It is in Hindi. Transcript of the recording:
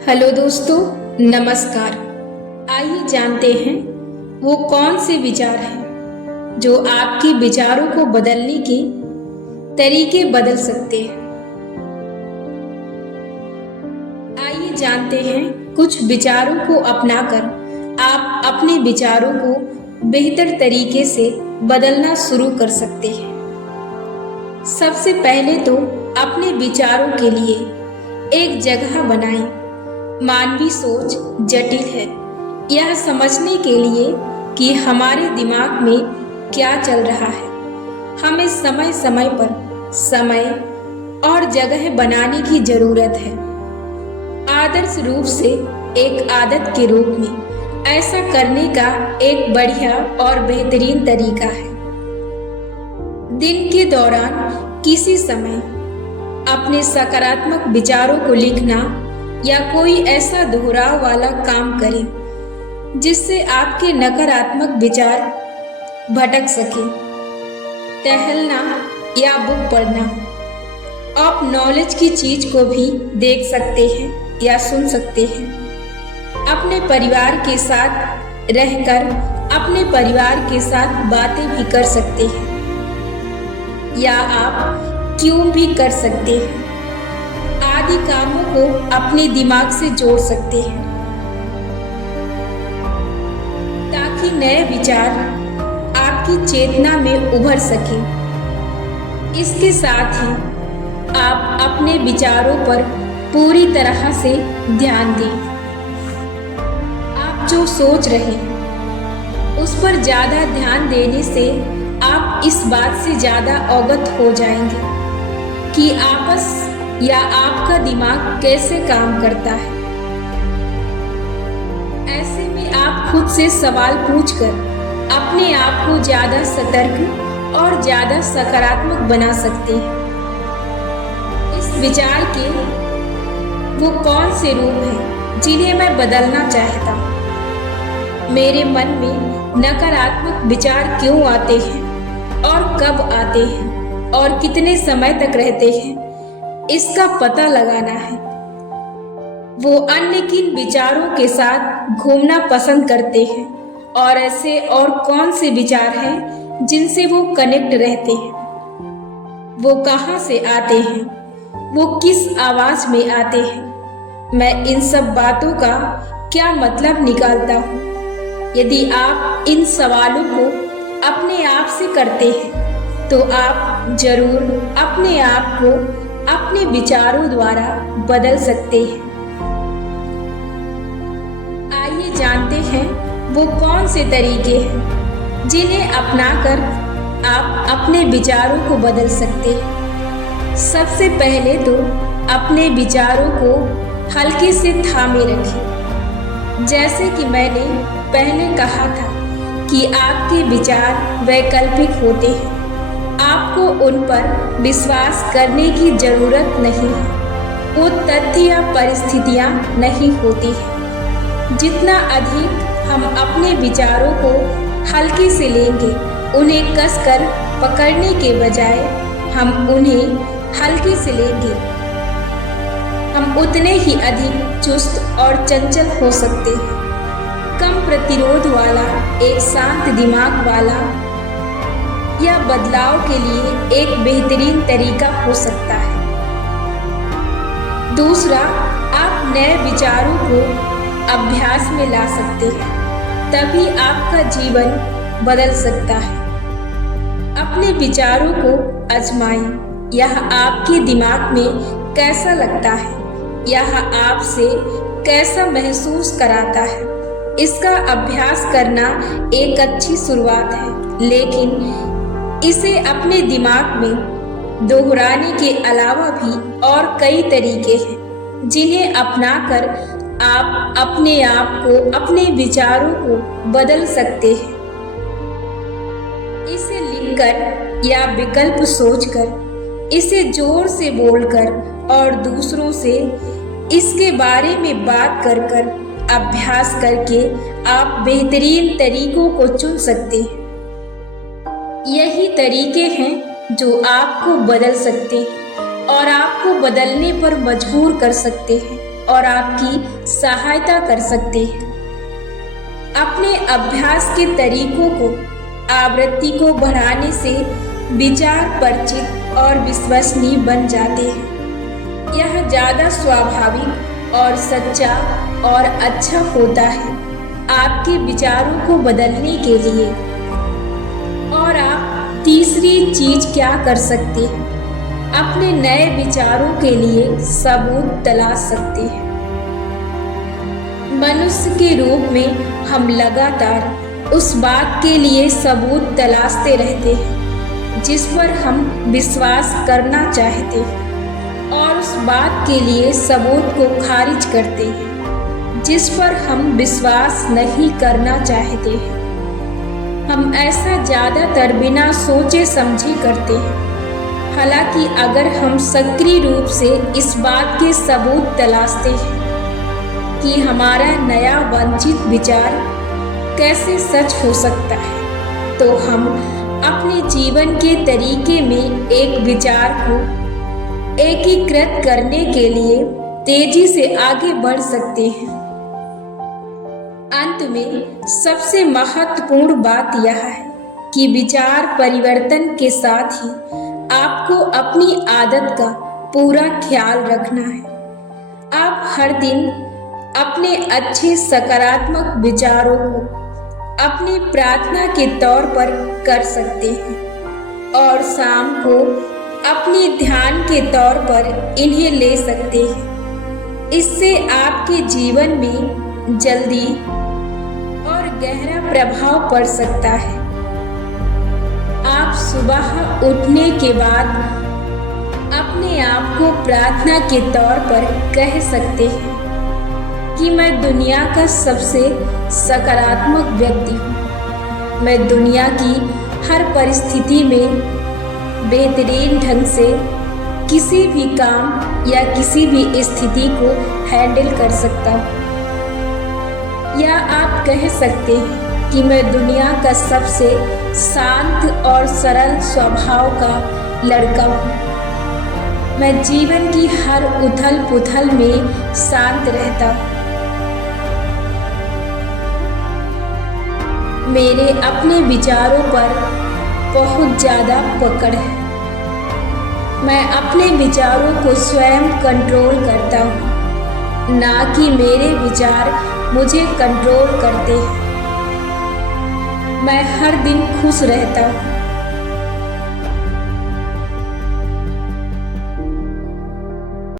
हेलो दोस्तों, नमस्कार। आइए जानते हैं वो कौन से विचार हैं जो आपके विचारों को बदलने के तरीके बदल सकते हैं। आइए जानते हैं कुछ विचारों को अपनाकर आप अपने विचारों को बेहतर तरीके से बदलना शुरू कर सकते हैं। सबसे पहले तो अपने विचारों के लिए एक जगह बनाएं। मानवीय सोच जटिल है। यह समझने के लिए कि हमारे दिमाग में क्या चल रहा है, हमें समय समय पर समय और जगह बनाने की जरूरत है। आदर्श रूप से एक आदत के रूप में ऐसा करने का एक बढ़िया और बेहतरीन तरीका है। दिन के दौरान किसी समय अपने सकारात्मक विचारों को लिखना या कोई ऐसा दोहराव वाला काम करें जिससे आपके नकारात्मक विचार भटक सके। टहलना या बुक पढ़ना। आप नॉलेज की चीज को भी देख सकते हैं या सुन सकते हैं। अपने परिवार के साथ रहकर अपने परिवार के साथ बातें भी कर सकते हैं या आप क्यों भी कर सकते हैं। आदि कामों को अपने दिमाग से जोड़ सकते हैं ताकि नए विचार आपकी चेतना में उभर सके। इसके साथ ही आप अपने विचारों पर पूरी तरह से ध्यान दें। आप जो सोच रहे हैं उस पर ज्यादा ध्यान देने से आप इस बात से ज्यादा अवगत हो जाएंगे कि आपका दिमाग कैसे काम करता है। ऐसे में आप खुद से सवाल पूछकर अपने आप को ज्यादा सतर्क और ज्यादा सकारात्मक बना सकते हैं। इस विचार के वो कौन से रूप हैं जिन्हें मैं बदलना चाहता हूँ। मेरे मन में नकारात्मक विचार क्यों आते हैं और कब आते हैं और कितने समय तक रहते हैं, इसका पता लगाना है। वो अन्य किन विचारों के साथ घूमना पसंद करते हैं और ऐसे और कौन से विचार हैं जिनसे वो कनेक्ट रहते हैं। वो कहाँ से आते हैं, वो किस आवाज में आते हैं। मैं इन सब बातों का क्या मतलब निकालता हूँ। यदि आप इन सवालों को अपने आप से करते हैं तो आप जरूर अपने आप को अपने विचारों द्वारा बदल सकते हैं। आइए जानते हैं वो कौन से तरीके हैं जिन्हें अपनाकर आप अपने विचारों को बदल सकते हैं। सबसे पहले तो अपने विचारों को हल्के से थामे रखें। जैसे कि मैंने पहले कहा था कि आपके विचार वैकल्पिक होते हैं। आपको उन पर विश्वास करने की जरूरत नहीं है। वो तथ्य या परिस्थितियां नहीं होती हैं। जितना अधिक हम अपने विचारों को हल्के से लेंगे, उन्हें कसकर पकड़ने के बजाय हम उन्हें हल्के से लेंगे, हम उतने ही अधिक चुस्त और चंचल हो सकते हैं। कम प्रतिरोध वाला एक शांत दिमाग वाला या बदलाव के लिए एक बेहतरीन तरीका हो सकता है। दूसरा, आप नए विचारों को अभ्यास में ला सकते हैं, तभी आपका जीवन बदल सकता है। अपने विचारों को आजमाएं। यह आपके दिमाग में कैसा लगता है, यह आपसे कैसा महसूस कराता है। इसका अभ्यास करना एक अच्छी शुरुआत है, लेकिन इसे अपने दिमाग में दोहराने के अलावा भी और कई तरीके हैं जिन्हें अपनाकर आप अपने आप को, अपने विचारों को बदल सकते हैं। इसे लिखकर या विकल्प सोचकर, इसे जोर से बोलकर और दूसरों से इसके बारे में बात कर अभ्यास करके आप बेहतरीन तरीकों को चुन सकते हैं। यही तरीके हैं जो आपको बदल सकते हैं और आपको बदलने पर मजबूर कर सकते हैं और आपकी सहायता कर सकते हैं। अपने अभ्यास के तरीकों को आवृत्ति को बढ़ाने से विचार परिचित और विश्वसनीय बन जाते हैं। यह ज़्यादा स्वाभाविक और सच्चा और अच्छा होता है आपके विचारों को बदलने के लिए। और आप तीसरी चीज क्या कर सकते हैं? अपने नए विचारों के लिए सबूत तलाश सकते हैं। मनुष्य के रूप में हम लगातार उस बात के लिए सबूत तलाशते रहते हैं जिस पर हम विश्वास करना चाहते हैं, और उस बात के लिए सबूत को खारिज करते हैं जिस पर हम विश्वास नहीं करना चाहते हैं। हम ऐसा ज़्यादातर बिना सोचे समझे करते हैं। हालांकि अगर हम सक्रिय रूप से इस बात के सबूत तलाशते हैं कि हमारा नया वांछित विचार कैसे सच हो सकता है, तो हम अपने जीवन के तरीके में एक विचार को एकीकृत करने के लिए तेजी से आगे बढ़ सकते हैं। अंत में सबसे महत्वपूर्ण बात यह है कि विचार परिवर्तन के साथ ही आपको अपनी आदत का पूरा ख्याल रखना है। आप हर दिन अपने अच्छे सकारात्मक विचारों को अपनी प्रार्थना के तौर पर कर सकते हैं और शाम को अपनी ध्यान के तौर पर इन्हें ले सकते हैं। इससे आपके जीवन में जल्दी और गहरा प्रभाव पड़ सकता है। आप सुबह उठने के बाद अपने आप को प्रार्थना के तौर पर कह सकते हैं कि मैं दुनिया का सबसे सकारात्मक व्यक्ति हूँ। मैं दुनिया की हर परिस्थिति में बेहतरीन ढंग से किसी भी काम या किसी भी स्थिति को हैंडल कर सकता हूँ। या आप कह सकते हैं कि मैं दुनिया का सबसे शांत और सरल स्वभाव का लड़का हूँ। मैं जीवन की हर उथल पुथल में शांत रहता हूँ। मेरे अपने विचारों पर बहुत ज़्यादा पकड़ है। मैं अपने विचारों को स्वयं कंट्रोल करता हूँ, ना कि मेरे विचार मुझे कंट्रोल करते हैं। मैं हर दिन खुश रहता हूँ।